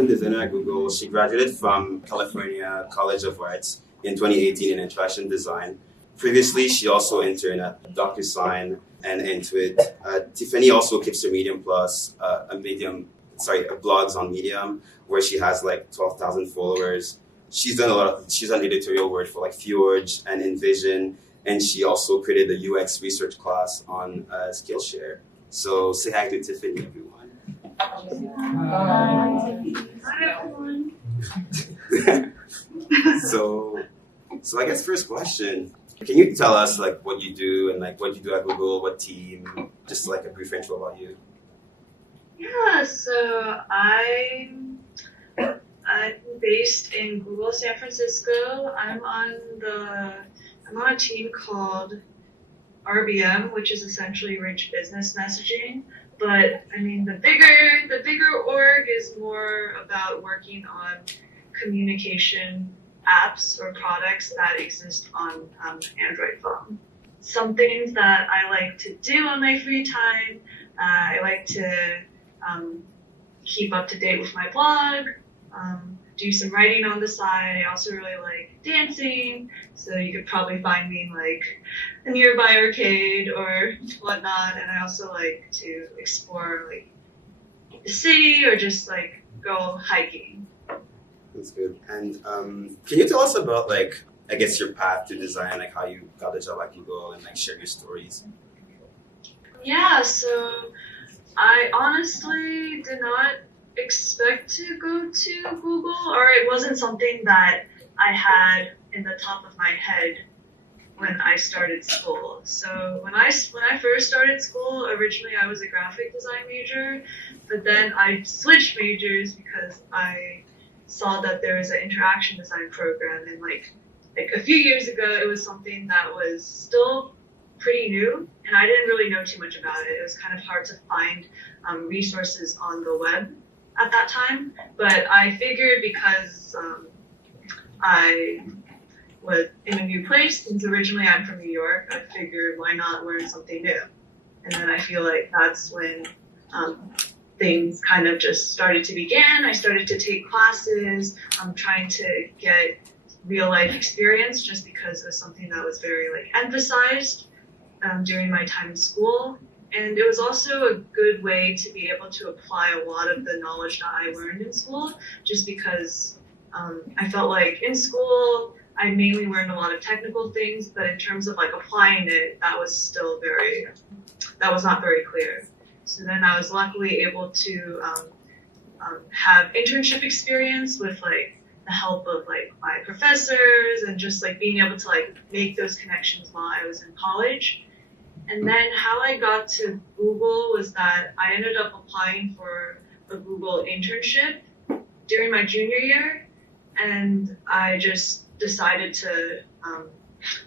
content designer at Google. She graduated from California College of Arts in 2018 in fashion design. Previously, she also interned at DocuSign and Intuit. Tiffany also keeps her Medium Plus, blogs on Medium, where she has like 12,000 followers. She's done editorial work for like Fjord and InVision, and she also created the UX research class on Skillshare. So say hi to Tiffany, everyone. Hi everyone. So I guess first question, can you tell us like what you do and like what you do at Google, what team, just like a brief intro about you? Yeah, so I'm based in Google San Francisco. I'm on a team called RBM, which is essentially Rich Business Messaging. But I mean, the bigger org is more about working on communication apps or products that exist on Android phone. Some things that I like to do on my free time, I like to keep up to date with my blog, do some writing on the side. I also really like dancing, so you could probably find me in like a nearby arcade or whatnot. And I also like to explore like the city or just like go hiking. That's good. And can you tell us about like, I guess your path to design, like how you got the job at Google and like share your stories? Yeah, so I honestly did not expect to go to Google, or it wasn't something that I had in the top of my head when I started school. So when I first started school, originally I was a graphic design major, but then I switched majors because I saw that there was an interaction design program, and like a few years ago it was something that was still pretty new, and I didn't really know too much about it. It was kind of hard to find resources on the web at that time, but I figured because I was in a new place, since originally I'm from New York, I figured why not learn something new. And then I feel like that's when things kind of just started to begin. I started to take classes, trying to get real life experience, just because it was something that was very like emphasized during my time in school. And it was also a good way to be able to apply a lot of the knowledge that I learned in school, just because I felt like in school I mainly learned a lot of technical things, but in terms of like applying it, that was not very clear. So then I was luckily able to have internship experience with like the help of like my professors, and just like being able to like make those connections while I was in college. And then how I got to Google was that I ended up applying for a Google internship during my junior year, and I just decided to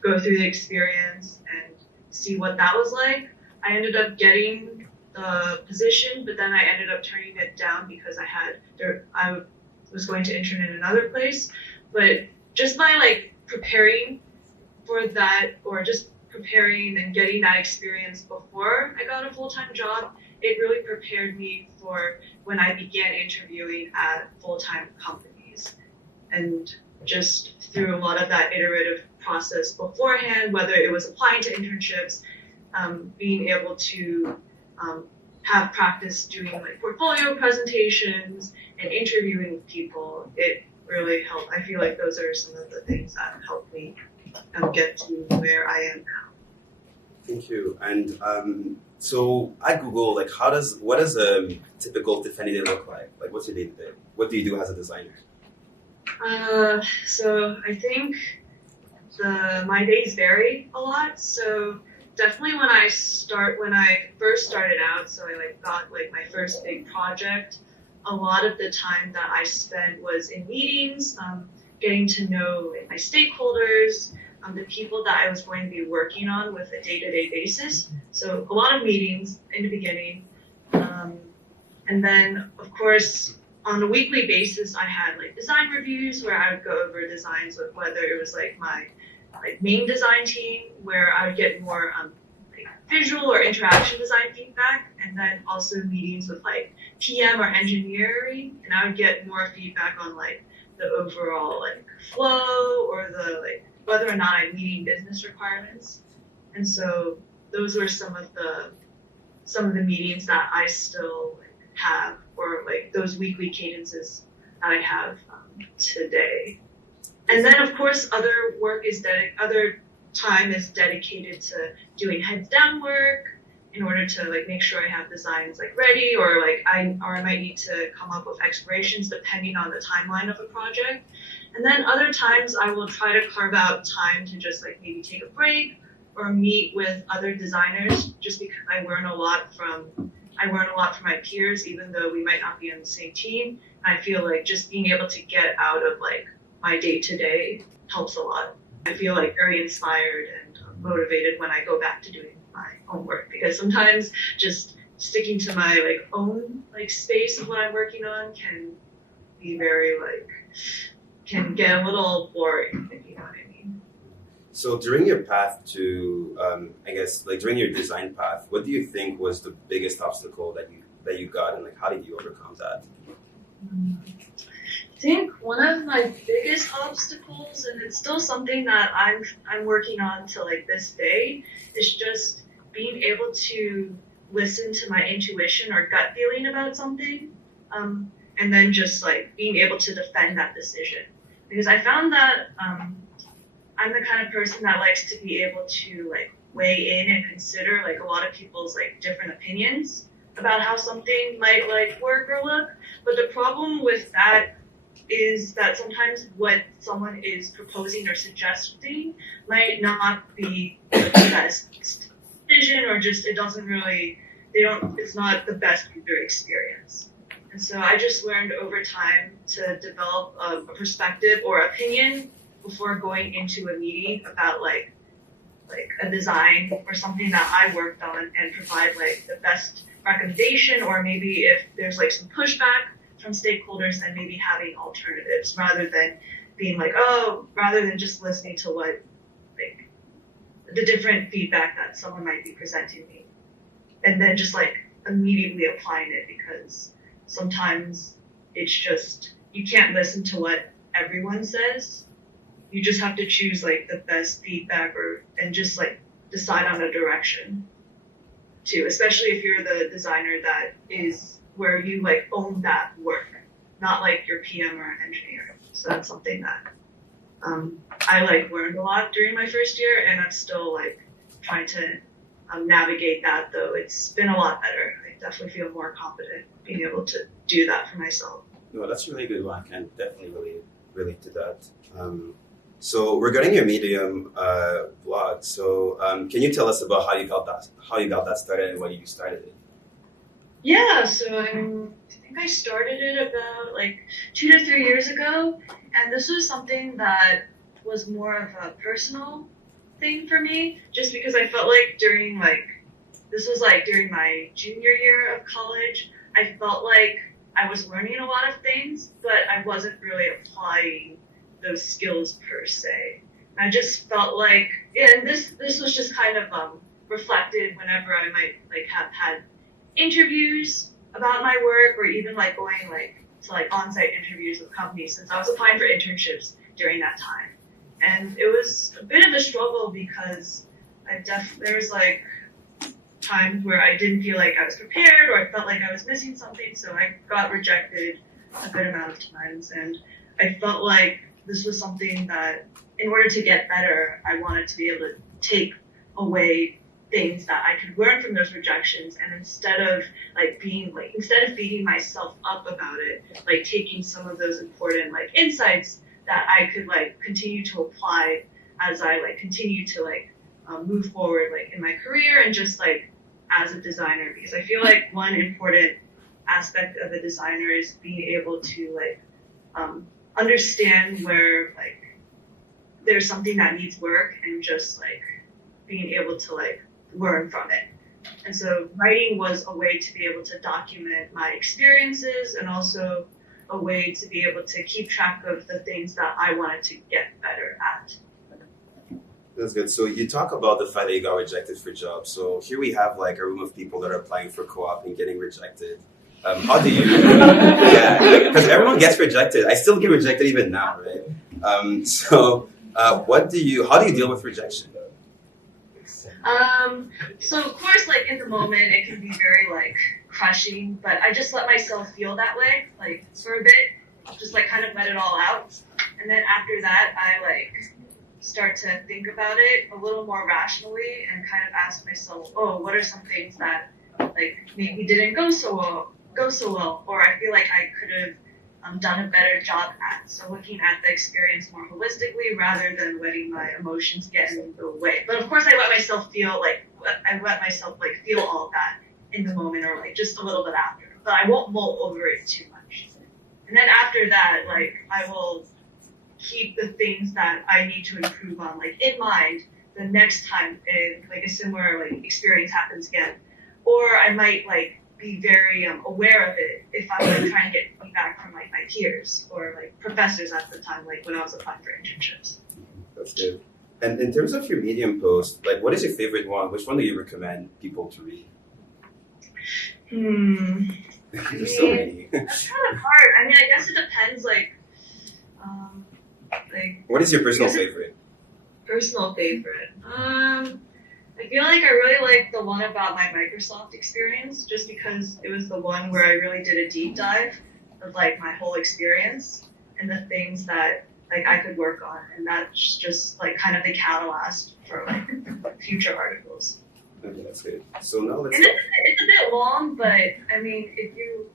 go through the experience and see what that was like. I ended up getting the position, but then I ended up turning it down because I was going to intern in another place. But just by like preparing for that, or just preparing and getting that experience before I got a full-time job, it really prepared me for when I began interviewing at full-time companies. And just through a lot of that iterative process beforehand, whether it was applying to internships, being able to have practice doing like portfolio presentations and interviewing people, it really helped. I feel like those are some of the things that helped me get to where I am now. Thank you. And so at Google, like what does a typical Tiffany day look like? Like what's your day to day? What do you do as a designer? So I think my days vary a lot. So definitely when I first started out, so I like got like my first big project, a lot of the time that I spent was in meetings, getting to know my stakeholders, the people that I was going to be working on with a day-to-day basis. So a lot of meetings in the beginning. And then, of course, on a weekly basis, I had like design reviews where I would go over designs with whether it was like my like main design team, where I would get more like visual or interaction design feedback, and then also meetings with like PM or engineering, and I would get more feedback on like the overall like flow or the like whether or not I'm meeting business requirements. And so those were some of the meetings that I still have, or like those weekly cadences that I have today. And then of course other time is dedicated to doing heads down work in order to like make sure I have designs like ready, or like I might need to come up with explorations depending on the timeline of a project. And then other times I will try to carve out time to just like maybe take a break or meet with other designers, just because I learn a lot from my peers, even though we might not be on the same team. And I feel like just being able to get out of like my day to day helps a lot. I feel like very inspired and motivated when I go back to doing my own work, because sometimes just sticking to my like own like space of what I'm working on can be very like can get a little boring, if you know what I mean. So during your path to, I guess, like during your design path, what do you think was the biggest obstacle that you got, and like how did you overcome that? I think one of my biggest obstacles, and it's still something that I'm working on to like this day, is just being able to listen to my intuition or gut feeling about something, and then just like being able to defend that decision. Because I found that I'm the kind of person that likes to be able to like weigh in and consider like a lot of people's like different opinions about how something might like work or look. But the problem with that is that sometimes what someone is proposing or suggesting might not be the best decision, or just it's not the best user experience. And so I just learned over time to develop a perspective or opinion before going into a meeting about like a design or something that I worked on, and provide like the best recommendation, or maybe if there's like some pushback from stakeholders, and maybe having alternatives rather than just listening to what like the different feedback that someone might be presenting me, and then just like immediately applying it, because sometimes it's just you can't listen to what everyone says. You just have to choose like the best feedback and just like decide on a direction too, especially if you're the designer that is where you like own that work, not like your PM or engineer. So that's something that I like learned a lot during my first year, and I'm still like trying to navigate that, though it's been a lot better. I definitely feel more confident being able to do that for myself. No, that's really good one. I can definitely relate to that. So regarding your Medium blog, so can you tell us about how you got that started and why you started it? Yeah, so I think I started it about like 2 to 3 years ago, and this was something that was more of a personal thing for me, just because I felt like during my junior year of college, I felt like I was learning a lot of things, but I wasn't really applying those skills per se. And I just felt like, and this was just kind of reflected whenever I might like have had interviews about my work, or even like going like to like on-site interviews with companies, since I was applying for internships during that time. And it was a bit of a struggle, because there's like times where I didn't feel like I was prepared, or I felt like I was missing something, so I got rejected a good amount of times. And I felt like this was something that, in order to get better, I wanted to be able to take away things that I could learn from those rejections, and instead of beating myself up about it, like taking some of those important like insights that I could like continue to apply as I like continue to like move forward like in my career, and just like as a designer, because I feel like one important aspect of a designer is being able to like understand where like there's something that needs work, and just like being able to like learn from it. And so writing was a way to be able to document my experiences, and also a way to be able to keep track of the things that I wanted to get better at. That's good. So you talk about the fact that you got rejected for jobs. So here we have like a room of people that are applying for co-op and getting rejected. How do you? Yeah, because everyone gets rejected. I still get rejected even now, right? What do you? How do you deal with rejection? So of course, like in the moment, it can be very like crushing, but I just let myself feel that way, like for a bit, just like kind of let it all out, and then after that, I like start to think about it a little more rationally and kind of ask myself, oh, what are some things that like maybe didn't go so well, or I feel like I could have done a better job at. So looking at the experience more holistically rather than letting my emotions get in the way. But of course, I let myself feel all of that in the moment or like just a little bit after. But I won't mull over it too much. And then after that, like I will keep the things that I need to improve on like in mind the next time like a similar like experience happens again. Or I might like be very aware of it if I'm like trying to get feedback from like my peers or like professors at the time, like when I was applying for internships. That's good. And in terms of your Medium post, like what is your favorite one? Which one do you recommend people to read? There's so many. That's kind of hard. I mean, I guess it depends. Like what is your personal favorite? Personal favorite. I feel like I really like the one about my Microsoft experience, just because it was the one where I really did a deep dive of like my whole experience and the things that like I could work on, and that's just like kind of the catalyst for like future articles. Okay, that's good. So now let's. And it's a bit long, but I mean,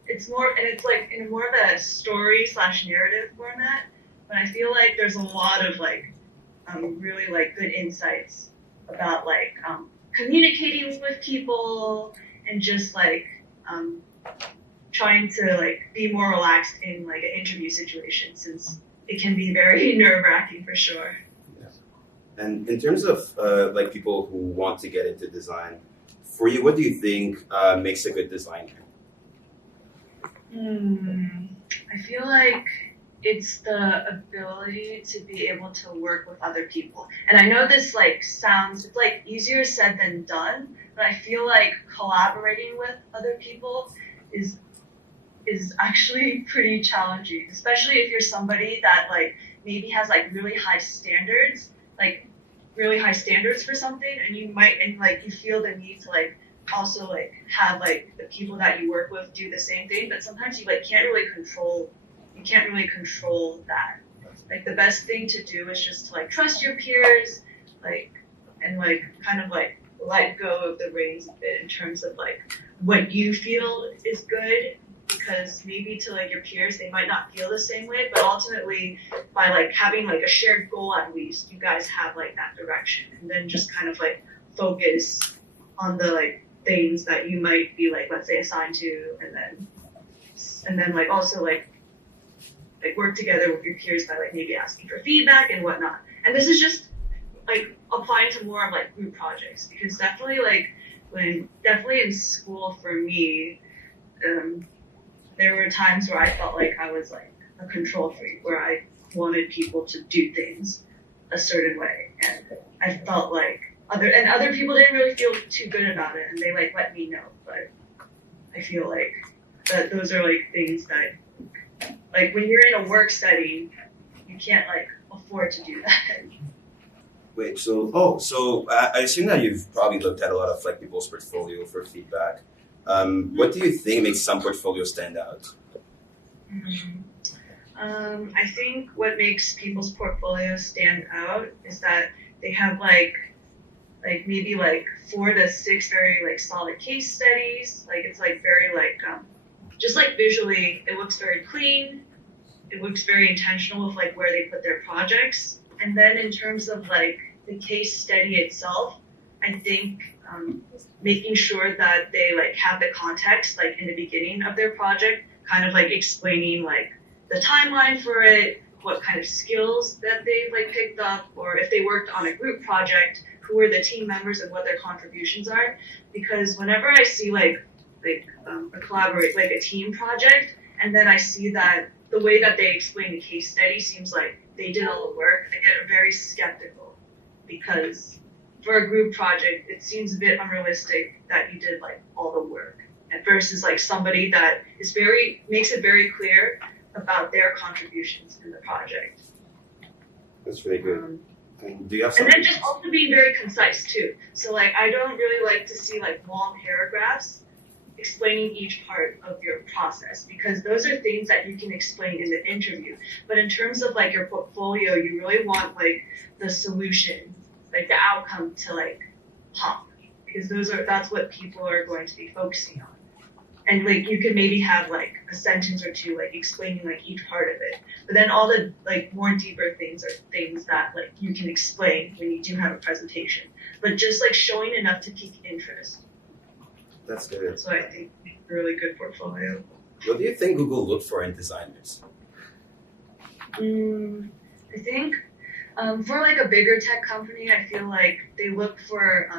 it's more, and it's like in more of a story/narrative format. But I feel like there's a lot of like really like good insights about like communicating with people and just like trying to like be more relaxed in like an interview situation, since it can be very nerve-wracking for sure. Yeah. And in terms of like people who want to get into design, for you, what do you think makes a good designer? I feel like it's the ability to be able to work with other people. And I know this like sounds, it's like easier said than done, but I feel like collaborating with other people is actually pretty challenging, especially if you're somebody that like maybe has like really high standards for something, and you feel the need to like also like have like the people that you work with do the same thing, but sometimes you like can't really control that. Like the best thing to do is just to like trust your peers, like, and like kind of like let go of the reins a bit in terms of like what you feel is good, because maybe to like your peers they might not feel the same way, but ultimately by like having like a shared goal, at least you guys have like that direction, and then just kind of like focus on the like things that you might be like, let's say, assigned to, and then like also like work together with your peers by like maybe asking for feedback and whatnot. And this is just like applying to more of like group projects, because definitely in school for me, there were times where I felt like I was like a control freak, where I wanted people to do things a certain way, and I felt like other people didn't really feel too good about it, and they like let me know. But I feel like that those are like things that, like when you're in a work setting, you can't like afford to do that. Wait, so I assume that you've probably looked at a lot of like people's portfolio for feedback. What do you think makes some portfolios stand out? I think what makes people's portfolios stand out is that they have like maybe like 4 to 6 very like solid case studies. Like it's like very like just like visually, it looks very clean. It looks very intentional with like where they put their projects. And then in terms of like the case study itself, I think making sure that they like have the context like in the beginning of their project, kind of like explaining like the timeline for it, what kind of skills that they like picked up, or if they worked on a group project, who are the team members and what their contributions are. Because whenever I see a team project, and then I see that the way that they explain the case study seems like they did all the work, I get very skeptical, because for a group project, it seems a bit unrealistic that you did like all the work, and versus like somebody that makes it very clear about their contributions in the project. That's really good. Do you have And then just also being very concise too. So like I don't really like to see like long paragraphs explaining each part of your process, because those are things that you can explain in the interview. But in terms of like your portfolio, you really want like the solution, like the outcome to like pop, because that's what people are going to be focusing on. And like you can maybe have like a sentence or two like explaining like each part of it. But then all the like more deeper things are things that like you can explain when you do have a presentation. But just like showing enough to pique interest. That's good. That's what I think makes a really good portfolio. What do you think Google looked for in designers? I think for like a bigger tech company, I feel like they look for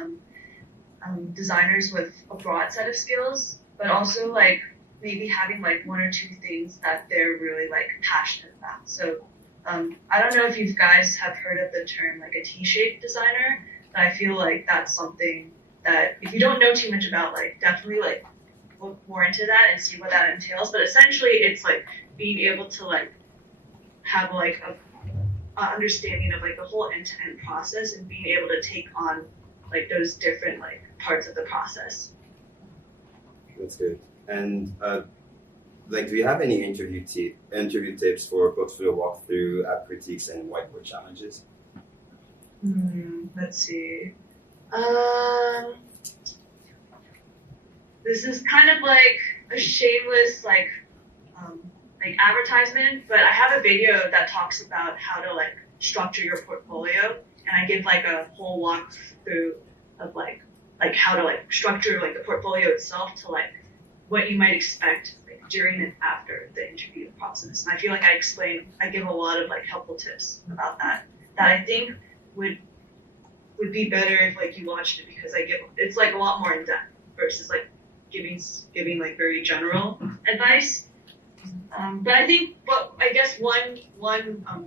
designers with a broad set of skills, but also like maybe having like one or two things that they're really like passionate about. So I don't know if you guys have heard of the term like a T-shaped designer, but I feel like that's something that if you don't know too much about, like definitely like look more into that and see what that entails. But essentially it's like being able to like have like a understanding of like the whole end-to-end process and being able to take on like those different like parts of the process. That's good. And like, do you have any interview tips for portfolio walkthrough, app critiques, and whiteboard challenges? Let's see. This is kind of like a shameless like advertisement, but I have a video that talks about how to like structure your portfolio, and I give like a whole walkthrough of like how to like structure like the portfolio itself to like what you might expect like during and after the interview process. And I feel like I give a lot of like helpful tips about that I think would be better if like you watched it, because it's like a lot more in depth versus like giving like very general advice. But I think I guess one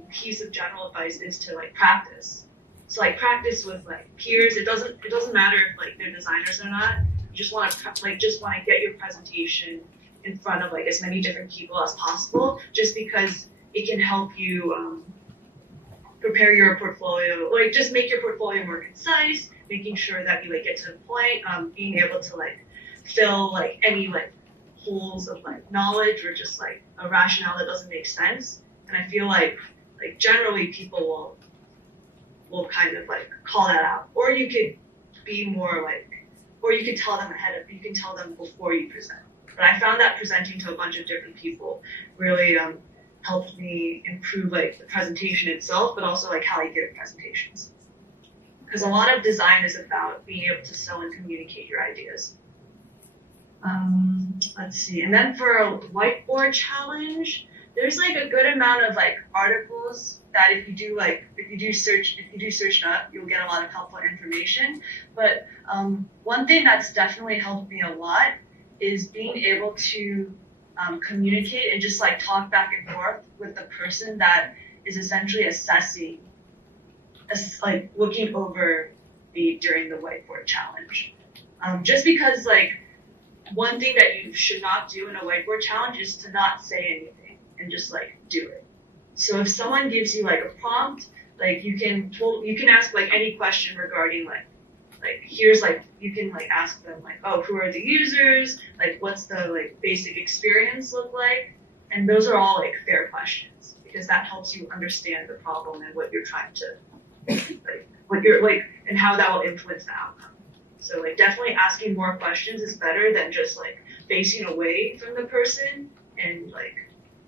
piece of general advice is to like practice. So like practice with like peers. It doesn't matter if like they're designers or not. You just want to get your presentation in front of like as many different people as possible, just because it can help you prepare your portfolio, like just make your portfolio more concise, making sure that you like get to the point, being able to like fill like any like holes of like knowledge or just like a rationale that doesn't make sense. And I feel like generally people will kind of like call that out, or you could be more like, or you could tell them you can tell them before you present. But I found that presenting to a bunch of different people really helped me improve like the presentation itself, but also like how I give presentations. Because a lot of design is about being able to sell and communicate your ideas. Let's see. And then for a whiteboard challenge, there's like a good amount of like articles that if you do search it up, you'll get a lot of helpful information. But one thing that's definitely helped me a lot is being able to communicate and just like talk back and forth with the person that is essentially assessing, like looking over during the whiteboard challenge. Just because like one thing that you should not do in a whiteboard challenge is to not say anything and just like do it. So if someone gives you like a prompt, like you can ask like any question regarding like here's like you can like ask them like, oh, who are the users, like what's the like basic experience look like, and those are all like fair questions, because that helps you understand the problem and what you're trying to like what you're like and how that will influence the outcome. So like definitely asking more questions is better than just like facing away from the person and like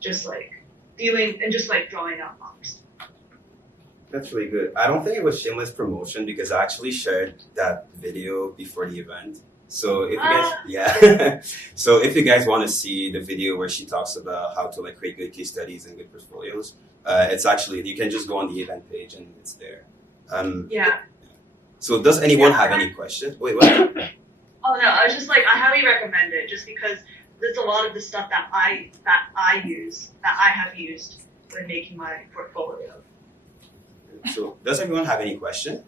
just like feeling and just like drawing out boxes. That's really good. I don't think it was shameless promotion because I actually shared that video before the event. So if you guys, so if you guys want to see the video where she talks about how to like create good case studies and good portfolios, it's actually, you can just go on the event page and it's there. So does anyone have any questions? Wait, what? Oh no, I was just like, I highly recommend it just because there's a lot of the stuff that I have used when making my portfolio. So does everyone have any question?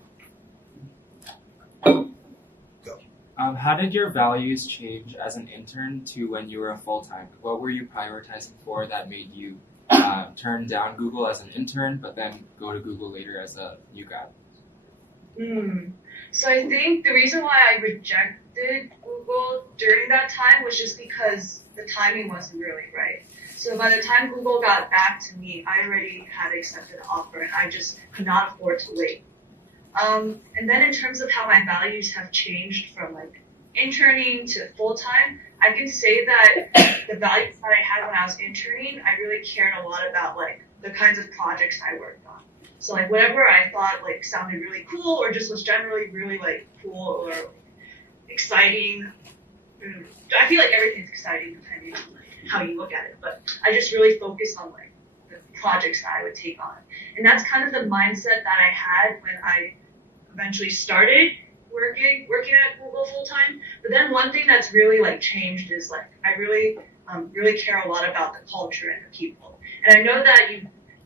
How did your values change as an intern to when you were a full-time? What were you prioritizing for that made you turn down Google as an intern, but then go to Google later as a new grad? So I think the reason why I rejected Google during that time was just because the timing wasn't really right. So by the time Google got back to me, I already had accepted the offer and I just could not afford to wait. And then in terms of how my values have changed from like interning to full-time, I can say that the values that I had when I was interning, I really cared a lot about like the kinds of projects I worked on. So like whatever I thought like sounded really cool or just was generally really like cool or exciting. I feel like everything's exciting depending on like how you look at it, but I just really focused on like the projects that I would take on. And that's kind of the mindset that I had when I eventually started working at Google full time. But then one thing that's really like changed is like I really care a lot about the culture and the people. And I know that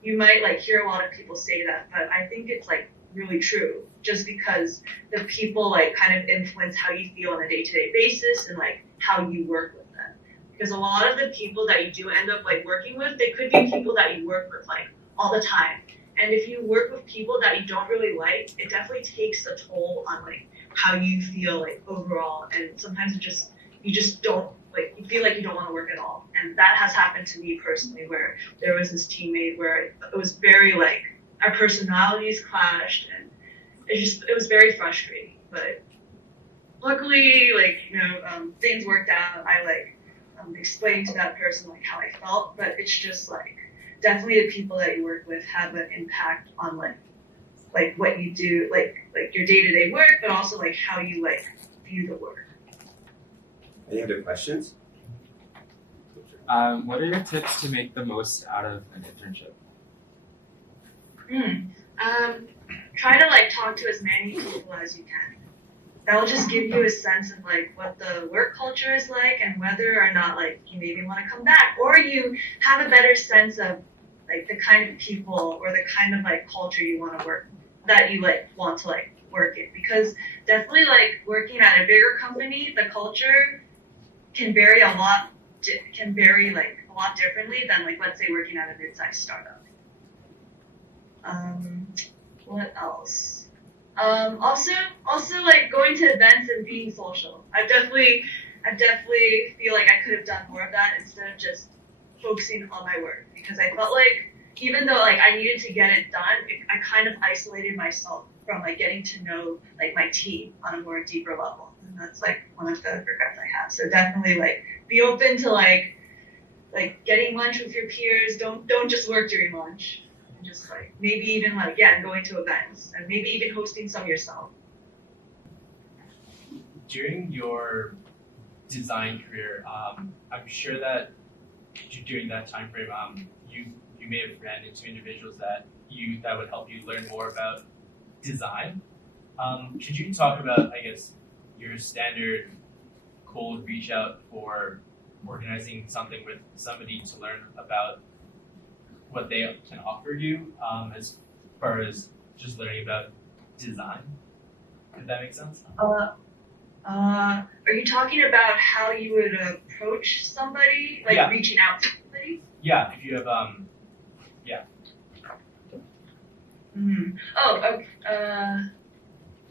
you might like hear a lot of people say that, but I think it's like really true just because the people like kind of influence how you feel on a day-to-day basis and like how you work with them. Because a lot of the people that you do end up like working with, they could be people that you work with like all the time. And if you work with people that you don't really like, it definitely takes a toll on like how you feel like overall. And sometimes you just don't like, you feel like you don't want to work at all. And that has happened to me personally, where there was this teammate where it was very like our personalities clashed and it was very frustrating. But luckily, like, things worked out. I like explained to that person like how I felt, but it's just like definitely the people that you work with have an impact on like what you do, like your day-to-day work, but also like how you like view the work. Any other questions? What are your tips to make the most out of an internship? Try to like talk to as many people as you can. That'll just give you a sense of like what the work culture is like and whether or not like you maybe want to come back, or you have a better sense of like the kind of people or the kind of like culture you want to work, that you like want to like work in. Because definitely like working at a bigger company, the culture can vary a lot differently than like, let's say, working at a mid-sized startup. What else? Also like going to events and being social. I definitely feel like I could have done more of that instead of just focusing on my work, because I felt like even though like I needed to get it done, I kind of isolated myself from like getting to know like my team on a more deeper level. And that's like one of the regrets I have. So definitely like be open to like getting lunch with your peers. Don't just work during lunch. Just like maybe even like going to events and maybe even hosting some yourself. During your design career, I'm sure that during that time frame, you may have ran into individuals that would help you learn more about design. Could you talk about, I guess, your standard cold reach out for organizing something with somebody to learn about what they can offer you, as far as just learning about design? Did that make sense? Are you talking about how you would approach somebody, like reaching out to somebody? Yeah, if you have, yeah. Oh, okay.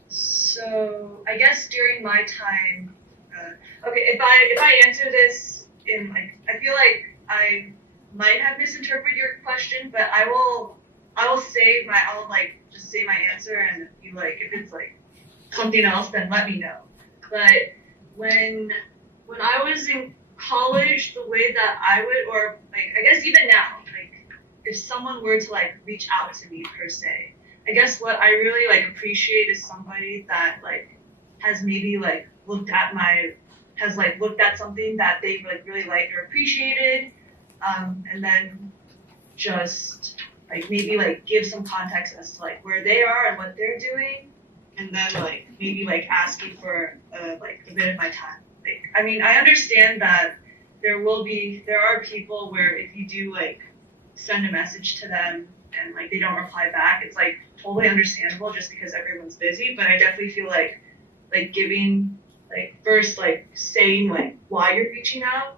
So I guess during my time, okay, if I answer this in like, I feel like I might have misinterpreted your question, but I'll just say my answer, and if you like, if it's like something else, then let me know. But when I was in college, the way that I would, or like I guess even now, like if someone were to like reach out to me per se, I guess what I really like appreciate is somebody that like has maybe like looked at something that they like really liked or appreciated, and then just like maybe like give some context as to like where they are and what they're doing, and then like maybe like asking for like a bit of my time. Like, I mean, I understand that there are people where if you do like send a message to them and like they don't reply back, it's like totally understandable just because everyone's busy. But I definitely feel like like giving, like first like saying like why you're reaching out,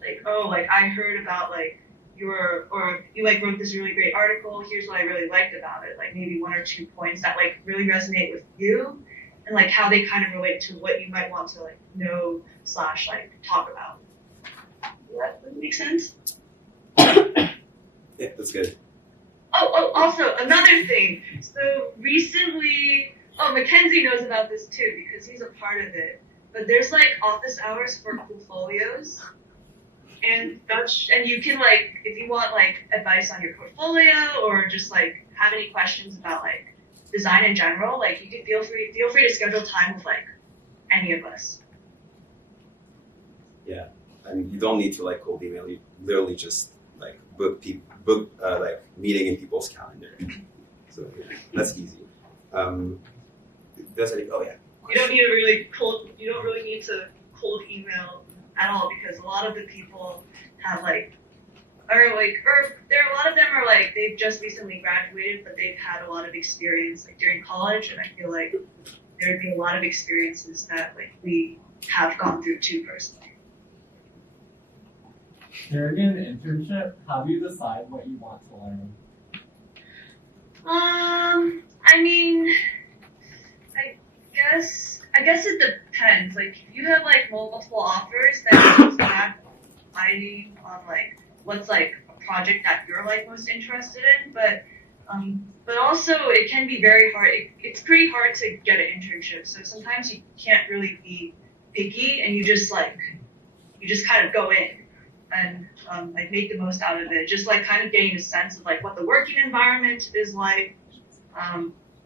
like, oh, like I heard about like or you like wrote this really great article, here's what I really liked about it, like maybe 1 or 2 points that like really resonate with you and like how they kind of relate to what you might want to like know / like talk about. Does that make sense? Yeah, that's good. Oh, also another thing. So recently, Mackenzie knows about this too because he's a part of it. But there's like office hours for Cofolios, and you can like if you want like advice on your portfolio or just like have any questions about like design in general, like you can feel free to schedule time with like any of us. Yeah, I mean, you don't need to like cold email. You literally just like book like meeting in people's calendar. So yeah, that's easy. That's like, oh yeah. You don't really need to cold email at all because a lot of the people have there are a lot of them are like they've just recently graduated but they've had a lot of experience like during college, and I feel like there would be a lot of experiences that like we have gone through too personally. During an internship, how do you decide what you want to learn? I mean, I guess it depends. Like, if you have like multiple offers, then it's not deciding on like what's like a project that you're like most interested in. But also it can be very hard. It's pretty hard to get an internship. So sometimes you can't really be picky, and you just kind of go in and like make the most out of it. Just like kind of getting a sense of like what the working environment is like,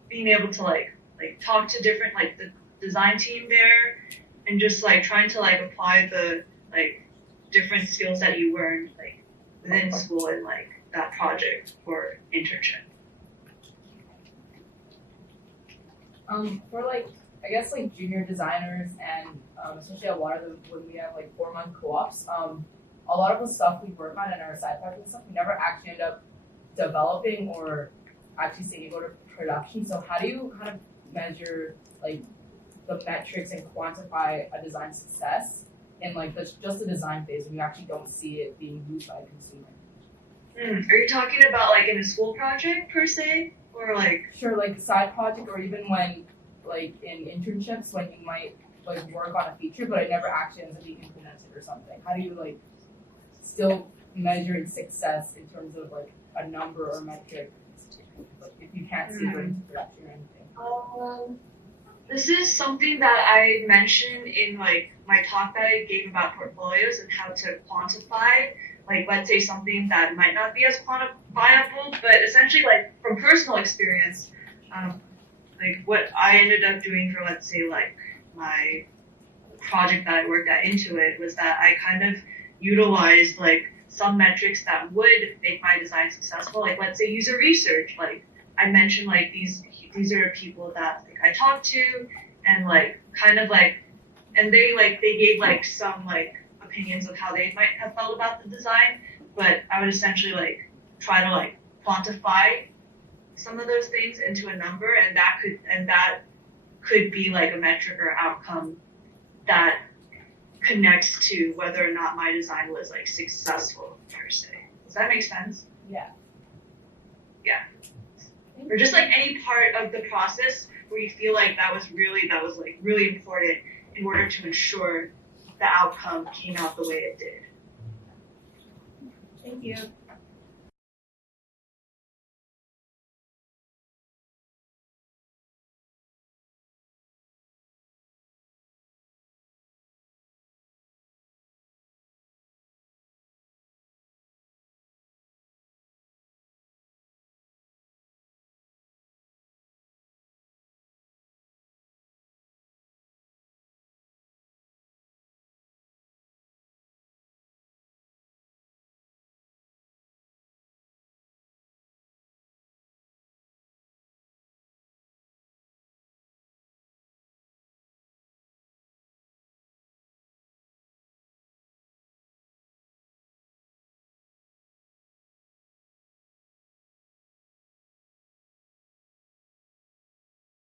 being able to like talk to different like the design team there, and just like trying to like apply the like different skills that you learned like within school and like that project or internship. For like I guess like junior designers and especially at Waterloo when we have like 4-month co-ops, a lot of the stuff we work on in our side projects and stuff we never actually end up developing or actually seeing it go to production. So how do you kind of measure like the metrics and quantify a design success in like just the design phase when you actually don't see it being used by a consumer? Are you talking about like in a school project per se, or like? Sure, like a side project, or even when like in internships when you might like work on a feature but it never actually ends up being implemented or something. How do you like still measure success in terms of like a number or metric if you can't see it into production or anything? This is something that I mentioned in like my talk that I gave about portfolios and how to quantify, like let's say something that might not be as quantifiable, but essentially like from personal experience, like what I ended up doing for let's say like my project that I worked at Intuit was that I kind of utilized like some metrics that would make my design successful, like let's say user research. Like I mentioned like these are people that like I talked to and like kind of like, and they gave like some like opinions of how they might have felt about the design, but I would essentially like try to like quantify some of those things into a number, and that could be like a metric or outcome that connects to whether or not my design was like successful per se. Does that make sense? Yeah. Yeah. Or just like any part of the process where you feel like that was like really important in order to ensure the outcome came out the way it did. Thank you.